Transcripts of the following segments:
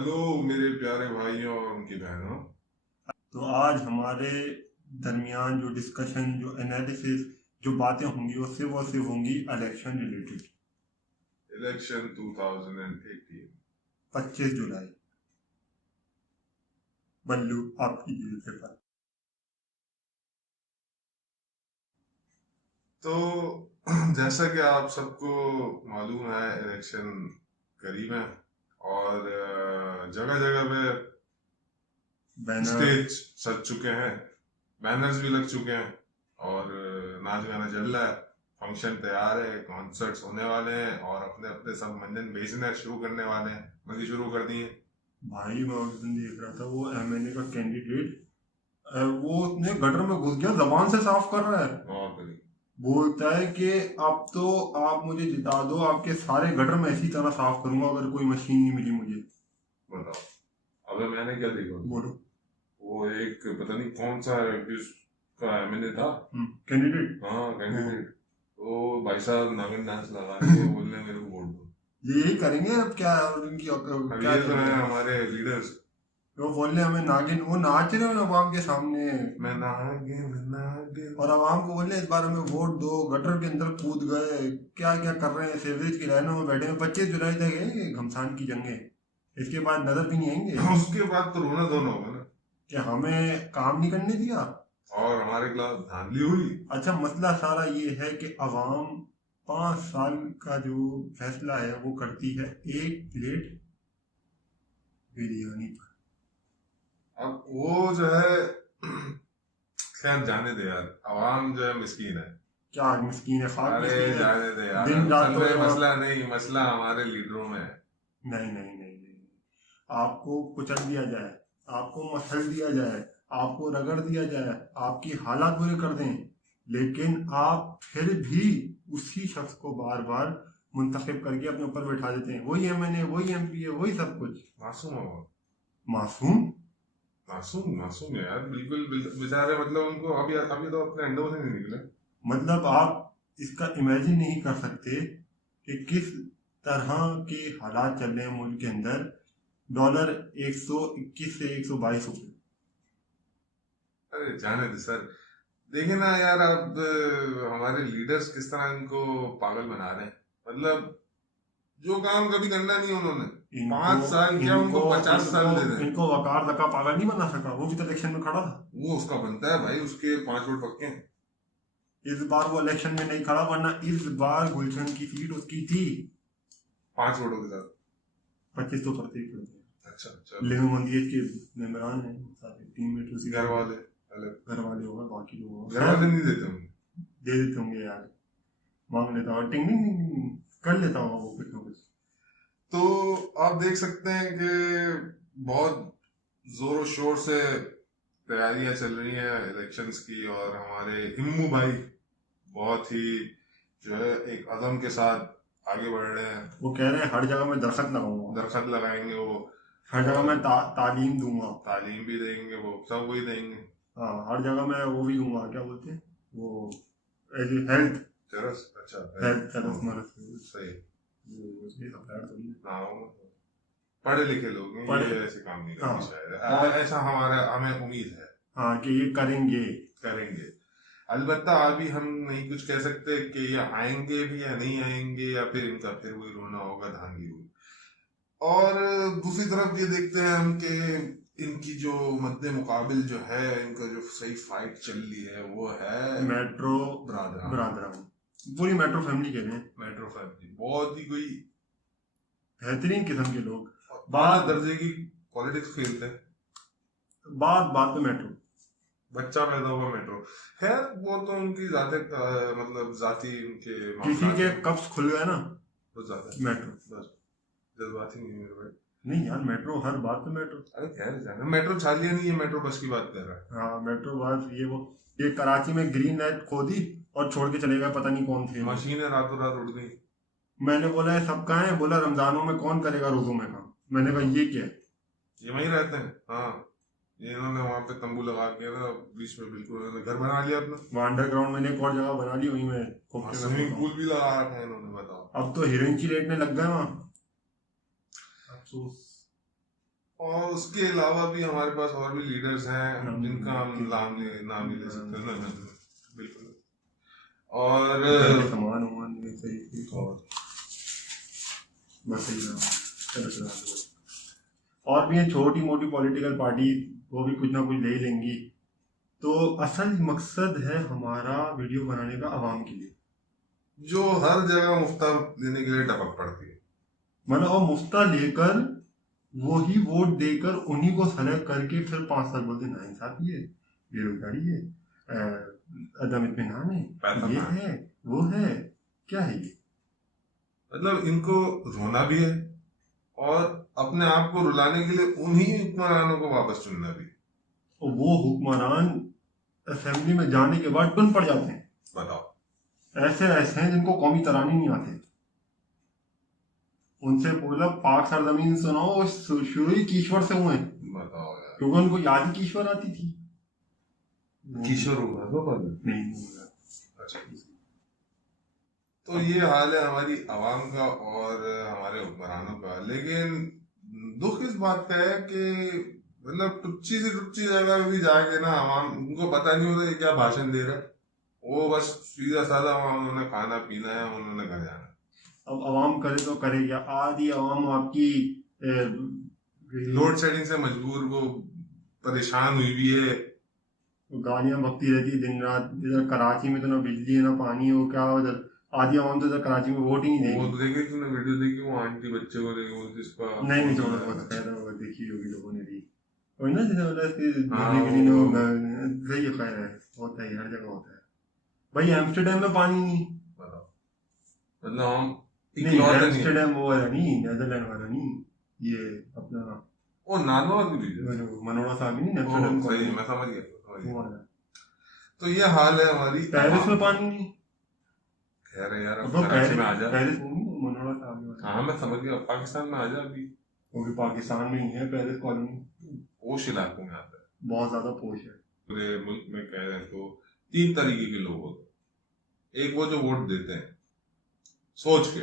Hello मेरे प्यारे भाइयों और उनकी बहनों। तो आज हमारे दरमियान जो डिस्कशन, जो एनालिसिस, जो बातें होंगी वो सिर्फ होंगी इलेक्शन रिलेटेड। इलेक्शन 2018। 25 जुलाई। बल्लू, आपकी जेल से पर। तो जैसा कि आप सबको मालूम है, इलेक्शन करीब है और जगह जगह पे बैनर। स्टेज सज चुके हैं, बैनर्स भी लग चुके हैं और नाच गाना चल रहा है। फंक्शन तैयार है, कॉन्सर्ट्स होने वाले हैं और अपने अपने सब मंजन बेचना शुरू करने वाले हैं, बल्कि शुरू कर दिए। भाई मैं उस दिन देख रहा था वो एमएनए का कैंडिडेट, वो उसने गटर में घुस गया, जबान से साफ कर रहा है। और करीब बोलता है कि अब तो आप मुझे जिता दो, आपके सारे गटर में इसी तरह साफ करूंगा अगर कोई मशीन नहीं मिली मुझे। बताओ, अबे मैंने क्या देखा? बोलो। वो एक पता नहीं कौन सा का एमएलए था। कैंडिडेट। हाँ, कैंडिडेट। तो भाई साहब नागिन डांस लगा रहे थे, बोलने मेरे को वोट दो। यही करेंगे अब क्या, और इनकी अब क्या ये तो है करेंगे। हमारे लीडर्स। वो बोल रहे हमें नागिन, वो नाच रहे हो अवाम के सामने। मैं नागिन नागिन। और अवाम को बोल रहे इस बार हमें वोट दो, गटर के अंदर कूद गए, क्या क्या कर रहे हैं, सीवरेज की लाइनों में बैठे हैं। 25 जुलाई तक है ये घमसान की जंगे, इसके बाद नजर भी नहीं आएंगे। उसके बाद तो रोना धोना होगा ना। कि हमें काम नहीं करने दिया। और हमारे खिलाफ धांधली हुई। अच्छा, मसला सारा ये है कि अवाम 5 साल का जो फैसला है वो करती है एक प्लेट बिरयानी पर। अब वो जो है खैर जाने दे यार, आवाम जो है मिस्कीन है। क्या मिस्कीन है, खाक अरे मिस्कीन है। जाने दे यार, दिन रात असल तो में मसला नहीं, मसला हमारे लीडरों में है। नहीं नहीं नहीं नहीं, आपको कुचल दिया जाए, आपको मसल दिया जाए, आपको रगड़ दिया जाए, आपकी हालात बुरे कर दें, लेकिन आप फिर भी उसी शख्स को बार बार मुंतखब करके अपने ऊपर बैठा देते हैं। वही एमएनए, वही एमपी है, वही सब कुछ। मासूम है वो। मासूम। मासूम मासूम है यार, बिल्कुल बेचारे, मतलब उनको अभी अभी तो अपने अंडों से नहीं निकले। मतलब आप इसका इमेजिन नहीं कर सकते कि किस तरह के हालात चल रहे हैं मुल्क के अंदर। डॉलर 121 से 122 रुपये। अरे जाने दे सर। देखिए ना यार, अब हमारे लीडर्स किस तरह इनको पागल बना रहे हैं। मतलब जो काम कभी करना नहीं उन्होंने, इनको 5 साल क्या, इनको उनको 50 साल इनको दे दें। इनको वकार तका पागल नहीं बना सका, वो भी तो इलेक्शन में खड़ा था। वो उसका बनता है भाई, उसके 5 वोट पक्के हैं। इस बार वो इलेक्शन में नहीं खड़ा, वरना इस बार गुलशन की सीट उसकी थी। 5 वोटों के साथ। 25 तो करते ही करते हैं। अच्छा चलो। लेकिन मंदिर के मेम्बरान हैं सारे, टीम में उसी घर वाले अलग। घर वाले होगा, बाकी लोग होगा, घर वाले नहीं देते होंगे। दे देते होंगे यार। मांग लेता हूँ, टिंग टिंग टिंग टिंग, कर लेता हूँ वो कुछ ना कुछ। तो आप देख सकते हैं कि बहुत जोरों शोर से तैयारियां चल रही हैं इलेक्शंस की, और हमारे हिम्मू भाई बहुत ही जो है एक अदम के साथ आगे बढ़ रहे हैं। वो कह रहे हैं हर जगह मैं दरख्त लगाऊंगा, दरखत लगाएंगे वो। हर जगह और मैं तालीम दूंगा। तालीम भी देंगे, वो सब वही देंगे। हाँ, हर जगह मैं वो भी दूंगा, क्या बोलते हैं वो, हेल्थ। चरस, अच्छा हेल्थ है। चरस मरस। सही। ये सब ऐड थोड़ी है। हाँ, वो पढ़े लिखे लोग हैं, पढ़े। ये ऐसे काम नहीं हाँ। करेंगे शायद, और ऐसा हमारा हमें उम्मीद है। हाँ कि ये करेंगे। करेंगे। अलबत्ता अभी हम नहीं कुछ कह सकते कि ये आएंगे भी या नहीं आएंगे, या फिर इनका फिर वही रोना होगा, धांधली हुई। और दूसरी तरफ ये देखते हैं हम कि इनकी जो मद्दे मुकाबिल जो है, इनका जो सही फाइट चल रही है वो है मेट्रो ब्रादरा। ब्रादरा, पूरी मेट्रो फैमिली कह रहे हैं। मेट्रो फैमिली बहुत ही कोई बेहतरीन किस्म के लोग। आला बात दर्जे की पॉलिटिक्स खेलते हैं। बात बात पे मेट्रो। बच्चा पैदा हुआ मेट्रो। खैर वो तो उनकी जाते मतलब जाति उनके किसी मामला के है। कब्ज खुल गए ना, वो जाता है। मेट्रो। बस जज्बाती नहीं है मेरे भाई। नहीं यार, मेट्रो हर बात पे मेट्रो। अरे खैर जाना, मेट्रो छालिया नहीं है, मेट्रो बस की बात कर रहा है। हाँ, मेट्रो बस ये वो, ये कराची में ग्रीन लाइट खो दी और छोड़ के चले गए, पता नहीं कौन थे वो। मशीनें रातों रात उड़ गई। मैंने बोला है सब कहाँ है, बोला रमजानों में कौन करेगा रोजों में काम। मैंने कहा ये क्या है। ये वहीं रहते हैं, हाँ। ये इन्होंने वहां पे तंबू लगा के ना बीच में, बिल्कुल इन्होंने घर बना लिया अपना। वहाँ अंडरग्राउंड मैंने एक और जगह बना ली, वहीं में खोपचे में स्विमिंग सोता हूँ। पूल भी लगा रखा है इन्होंने, बताओ। अब तो हीरोइन की रेटने लग गए वहाँ। अफसोस। और उसके अलावा भी हमारे पास और भी लीडर्स हैं नाम जिनका हम नाम नहीं ले सकते ना। बिल्कुल। और सामान वामान में सही और बस यही ना। और भी छोटी मोटी पॉलिटिकल पार्टी वो भी कुछ ना कुछ ले लेंगी। तो असल मकसद है हमारा वीडियो बनाने का आवाम के लिए, जो हर जगह मुफ्ता देने के लिए टपक पड़ती है, मतलब वो मुफ्ता लेकर वही वोट देकर उन्हीं को सेलेक्ट करके फिर 5 साल बोलते नाइंसाफी है, बेरोजगारी है, अदम इत्मीनान है, ये है वो है। क्या है ये? मतलब इनको रोना भी है और अपने आप को रुलाने के लिए उन्हीं हुक्मरानों को वापस चुनना भी। और वो हुक्मरान असेंबली में जाने के बाद टुन पड़ जाते हैं। बताओ, ऐसे ऐसे हैं जिनको कौमी तरानी नहीं आते। उनसे बोला पाक सरजमीन सुनाओ, वो शुरू ही कीश्वर से हुए, बताओ यार, क्योंकि उनको याद ही कीश्वर आती थी। किशोर होगा नहीं। अच्छा, तो ये हाल है हमारी आवाम का और हमारे हुक्मरानों का। लेकिन दुख इस बात का है कि मतलब टुच्ची से टुच्ची जगह पे भी जाके ना आवाम, उनको पता नहीं होता ये क्या भाषण दे रहा है। वो बस सीधा साधा वहाँ उन्होंने खाना पीना है, उन्होंने घर जाना है। अब आवाम करे तो करे क्या? आधी आवाम आपकी लोड शेडिंग से मजबूर, वो परेशान हुई भी है। गालियां बकती रहती है दिन रात। इधर कराची में तो ना बिजली है ना पानी हो, क्या उधर आधी आवाम तो इधर कराची में वोट ही नहीं वो देगी। देखी तुमने वीडियो देखी, वो आंटी बच्चे को देखी, वो जिसका नहीं छोड़ो, बहुत खैर है, वो देखी होगी लोगों ने भी। वही ना जैसे मतलब इसके धोने के लिए लोग सही है, खैर है, होता है हर जगह होता है। भाई एम्स्टर्डम में पानी नहीं। मतलब हम नहीं एम्स्टर्डम वो वाला नहीं, नेदरलैंड वाला नहीं, ये अपना वो नानवा की रीजन, वो जो मनोड़ा साहब नहीं, एम्स्टर्डम सही है, को मैं समझ गया। वो वाला। तो ये हाल है हमारी पेरिस में पानी नहीं। खैर है यार, अब तो कराची में आ जा। पेरिस नहीं, मनोड़ा साहब वाला। हाँ मैं समझ गया, पाकिस्तान में आ जा अभी। वो भी पाकिस्तान में ही है, पेरिस कॉलोनी। पोश इलाकों में आता है, बहुत ज्यादा पोश है। पूरे मुल्क में कह रहे हैं तो 3 तरीके के लोग होते हैं। एक वो जो वोट देते हैं सोच के,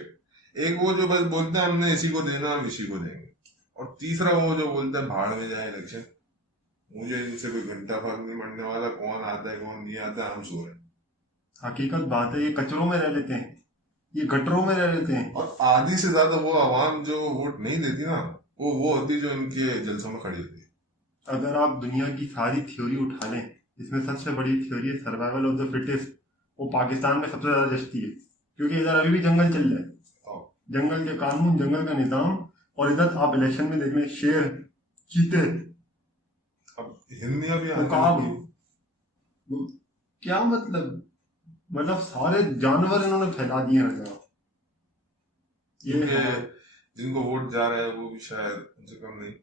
एक वो जो बस बोलते हैं हमने इसी को देना, हम इसी को देंगे, और तीसरा वो जो बोलते हैं भाड़ में जाए इलेक्शन, मुझे इनसे कोई घंटा फर्क नहीं पड़ने वाला, कौन आता है कौन नहीं आता, हम सो रहे हैं। हकीकत बात है, ये कचरों में रह लेते हैं, ये गटरों में रह लेते हैं। और आधी से ज्यादा वो आवाम जो वोट नहीं देती ना, वो होती जो इनके जलसों में खड़ी होती है। अगर आप दुनिया की सारी थ्योरी उठा लें, इसमें सबसे बड़ी थ्योरी है सर्वाइवल ऑफ द फिटेस्ट। वो पाकिस्तान में सबसे ज्यादा जचती है, क्योंकि इधर अभी भी जंगल चल रहा है, जंगल के कानून, जंगल का निजाम। और इधर आप इलेक्शन में देख लें, शेर, चीते, अब हिंदियां भी उकाब, क्या मतलब सारे जानवर इन्होंने फैला दिए हर जगह। ये जिनको वोट जा रहा है वो भी शायद उनसे कम नहीं।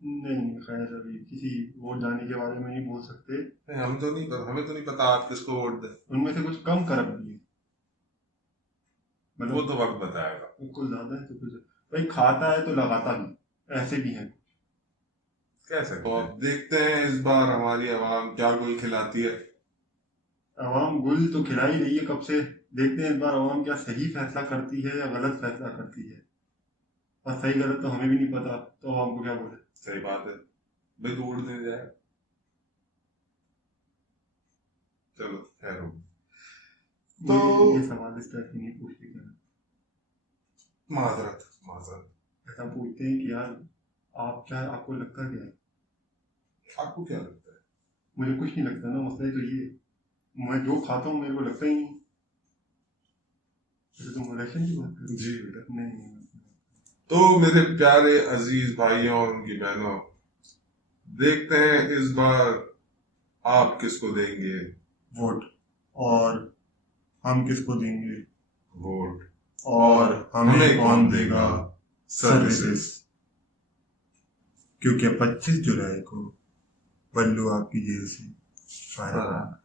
नहीं खैर, अभी किसी वोट जाने के बारे में नहीं बोल सकते। नहीं, हम तो नहीं पता, हमें तो नहीं पता आप किसको वोट दें। उनमें से कुछ कम करप्ट भी है, मतलब वो तो वक्त बताएगा। कुछ ज्यादा है तो कुछ भाई खाता है तो लगाता भी, ऐसे भी है। कैसे? तो अब देखते हैं इस बार हमारी आवाम क्या कोई खिलाती है। आवाम गुल तो खिला ही रही है कब से। देखते हैं इस बार आवाम क्या सही फैसला करती है या गलत फैसला करती है। और सही गलत तो हमें भी नहीं पता, तो आवाम को क्या बोले। सही बात है भाई, तो वोट देने जाए। चलो खैर हो। तो ये सवाल इस तरह नहीं पूछते क्या, माजरत ऐसा पूछते हैं कि यार आप क्या, आपको लगता क्या है? आपको क्या लगता है? मुझे कुछ नहीं लगता ना, मसला तो ये, मैं जो खाता हूँ मेरे को लगता ही नहीं। तुम इलेक्शन की बात करो। जी बेटा। नहीं। तो मेरे प्यारे अजीज भाइयों और उनकी बहनों, देखते हैं इस बार आप किसको देंगे वोट, और हम किसको देंगे वोट, और हमें कौन देगा सर्विसेज। क्योंकि 25 जुलाई को बल्लू आपकी जेल से फरार।